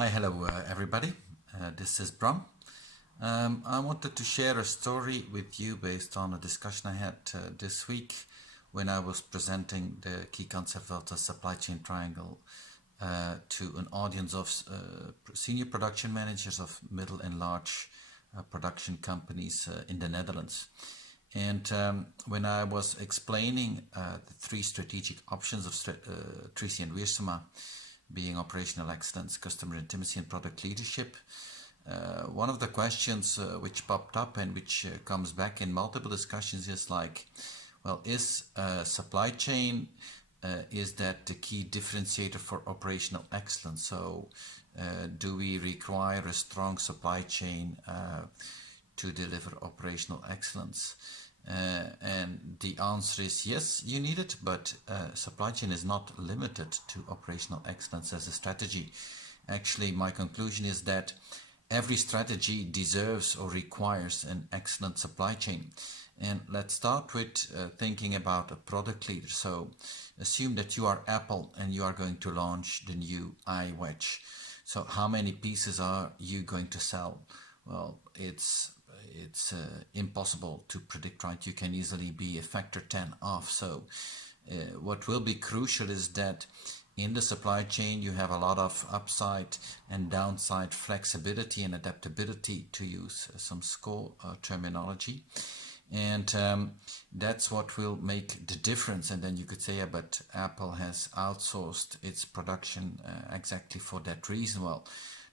Hi, hello everybody. This is Bram. I wanted to share a story with you based on a discussion I had this week when I was presenting the key concept of the supply chain triangle to an audience of senior production managers of middle and large production companies in the Netherlands. And when I was explaining the three strategic options of Tracy and Wiersema, being operational excellence, customer intimacy, and product leadership, one of the questions which popped up and which comes back in multiple discussions is like, well, is supply chain, is that the key differentiator for operational excellence? So do we require a strong supply chain to deliver operational excellence? And the answer is yes, you need it, but supply chain is not limited to operational excellence as a strategy. Actually, my conclusion is that every strategy deserves or requires an excellent supply chain. And let's start with thinking about a product leader. So assume that you are Apple and you are going to launch the new iWatch. So how many pieces are you going to sell? Well, it's impossible to predict, right? You can easily be a factor 10 off. So what will be crucial is that in the supply chain you have a lot of upside and downside flexibility and adaptability, to use some SCO terminology. And that's what will make the difference. And then you could say, yeah, but Apple has outsourced its production exactly for that reason. Well,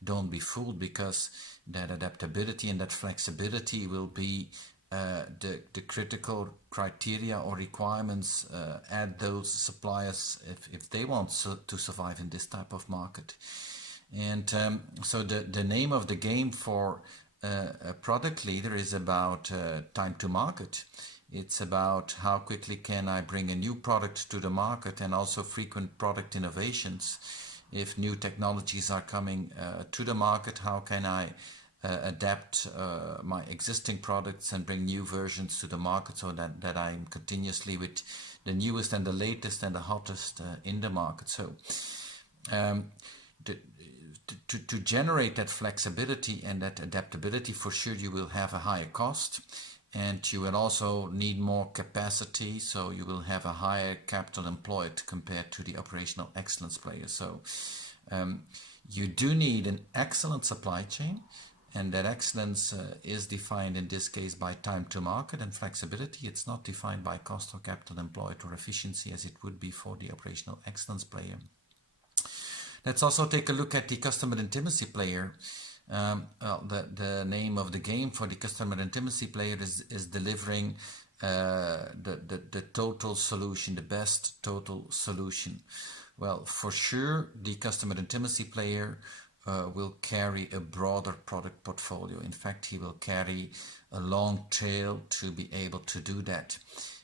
don't be fooled, because that adaptability and that flexibility will be the critical criteria or requirements at those suppliers if they want to survive in this type of market. And so the name of the game for a product leader is about time to market. It's about how quickly can I bring a new product to the market, and also frequent product innovations. If new technologies are coming to the market, how can I adapt my existing products and bring new versions to the market, so that I'm continuously with the newest and the latest and the hottest in the market. So to generate that flexibility and that adaptability, for sure you will have a higher cost, and you will also need more capacity, so you will have a higher capital employed compared to the operational excellence players. So you do need an excellent supply chain, and that excellence is defined in this case by time to market and flexibility. It's not defined by cost or capital employed or efficiency as it would be for the operational excellence player. Let's also take a look at the customer intimacy player. The name of the game for the customer intimacy player is delivering the total solution, the best total solution. Well, for sure, the customer intimacy player will carry a broader product portfolio. In fact, he will carry a long tail to be able to do that.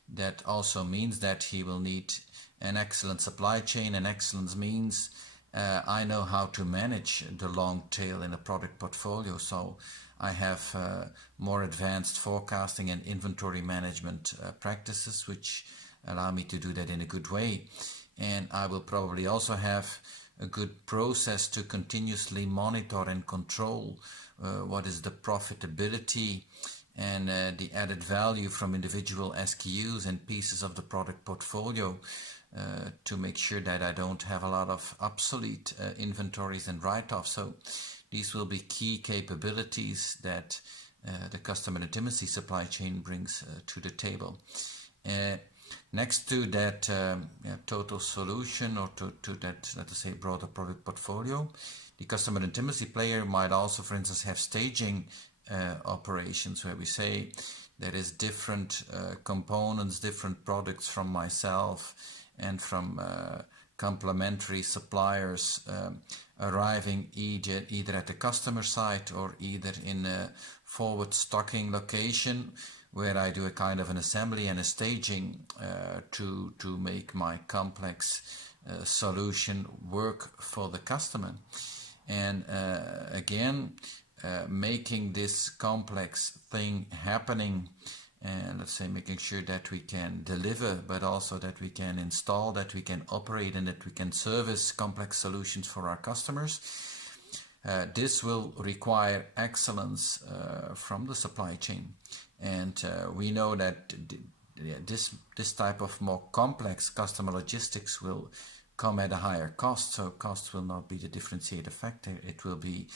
That also means that he will need an excellent supply chain, and excellence means I know how to manage the long tail in a product portfolio. So I have more advanced forecasting and inventory management practices, which allow me to do that in a good way. And I will probably also have a good process to continuously monitor and control what is the profitability and the added value from individual SKUs and pieces of the product portfolio, to make sure that I don't have a lot of obsolete inventories and write-offs. So these will be key capabilities that the customer intimacy supply chain brings to the table. Next to that total solution, or to that, let us say, broader product portfolio, the customer intimacy player might also, for instance, have staging operations, where we say there is different components, different products from myself and from complementary suppliers arriving either at the customer site or either in a forward stocking location, where I do a kind of an assembly and a staging to make my complex solution work for the customer. And again, making this complex thing happening, and let's say making sure that we can deliver, but also that we can install, that we can operate, and that we can service complex solutions for our customers. This will require excellence from the supply chain, and we know that this type of more complex customer logistics will come at a higher cost. So cost will not be the differentiator factor. It will be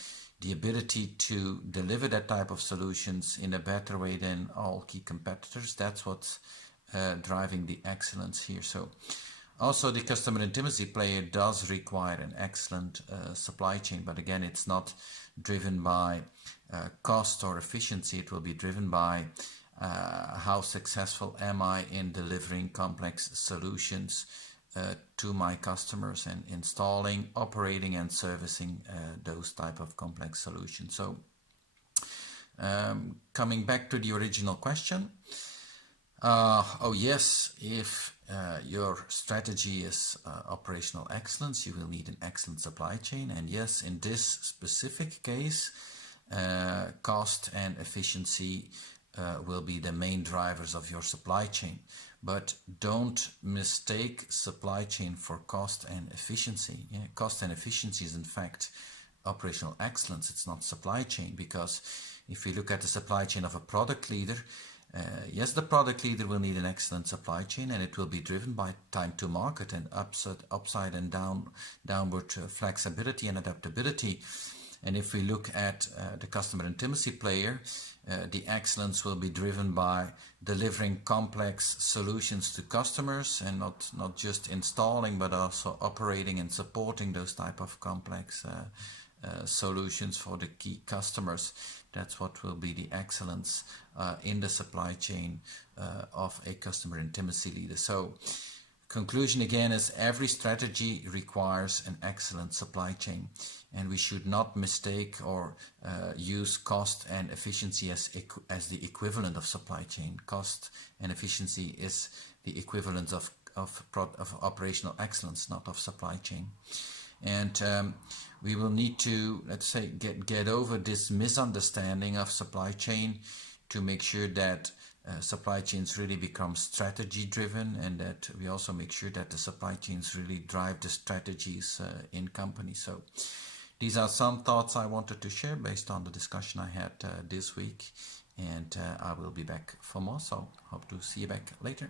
the ability to deliver that type of solutions in a better way than all key competitors. That's what's driving the excellence here. So also the customer intimacy player does require an excellent supply chain, but again, it's not driven by cost or efficiency. It will be driven by how successful am I in delivering complex solutions to my customers and installing, operating and servicing those type of complex solutions. So coming back to the original question, oh yes, if your strategy is operational excellence, you will need an excellent supply chain. And yes, in this specific case, cost and efficiency will be the main drivers of your supply chain. But don't mistake supply chain for cost and efficiency. Yeah, cost and efficiency is in fact operational excellence. It's not supply chain, because if you look at the supply chain of a product leader, yes, the product leader will need an excellent supply chain, and it will be driven by time to market and upside and downward flexibility and adaptability. And if we look at the customer intimacy player, the excellence will be driven by delivering complex solutions to customers, and not just installing, but also operating and supporting those type of complex solutions for the key customers. That's what will be the excellence in the supply chain of a customer intimacy leader. So conclusion again is every strategy requires an excellent supply chain, and we should not mistake or use cost and efficiency as the equivalent of supply chain. Cost and efficiency is the equivalent of operational excellence, not of supply chain. And we will need to, let's say, get over this misunderstanding of supply chain to make sure that supply chains really become strategy driven, and that we also make sure that the supply chains really drive the strategies in companies. So these are some thoughts I wanted to share based on the discussion I had this week, and I will be back for more, so hope to see you back later.